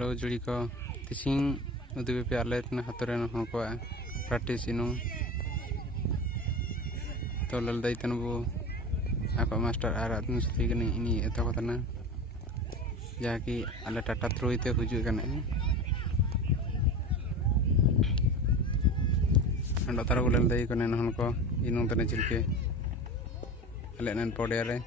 लो जुड़ी को तिसिंग उदुबे पे आले हाथरे हन को प्रैक्टिस इनु तो ललदाई तनबो आको मास्टर आर आदमी सुती कने इनी एतो कतना जाकि आले टाटा थ्रोइते हुजु कने अंडो तारा को ललदाई कने हन को इनु तने चिलके आले नन पड़े रे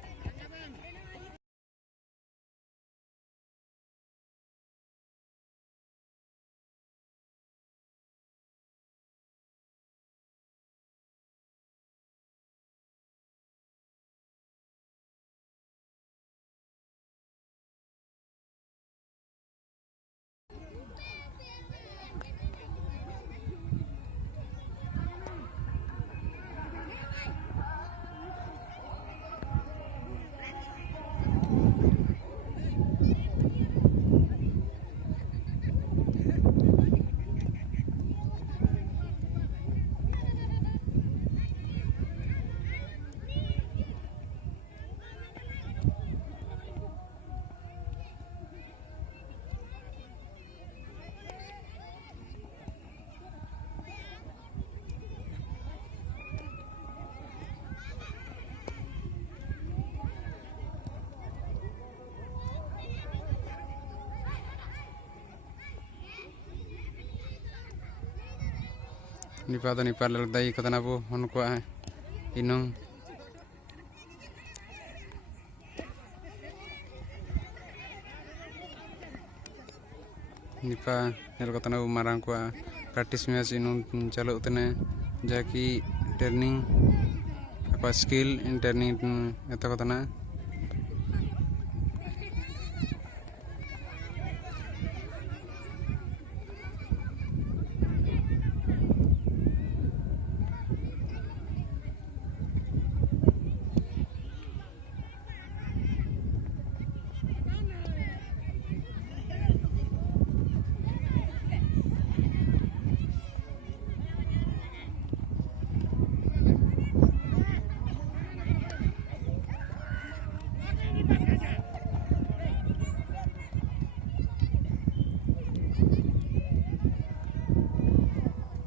निपा ललदाई कतना बो हन को इनु निपा नेल कतना बो मारंग को प्रैक्टिस मैच इनु चालू तने जाकि training apa skill in training eta kotana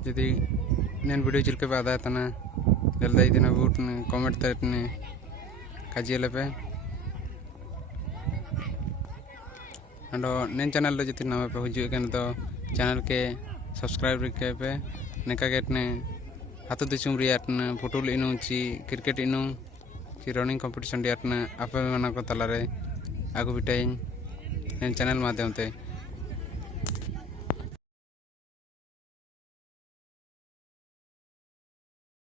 jadi nen video chilke pe ada tana lelai dina but comment tarne kaji lepe ando nen channel lo jiti nama pe huju kan to channel ke subscribe rike pe neka getne hatu disum riat photo inu chi cricket inu chi running competition riat na apa mana ko talare agu bitain nen channel madhyam te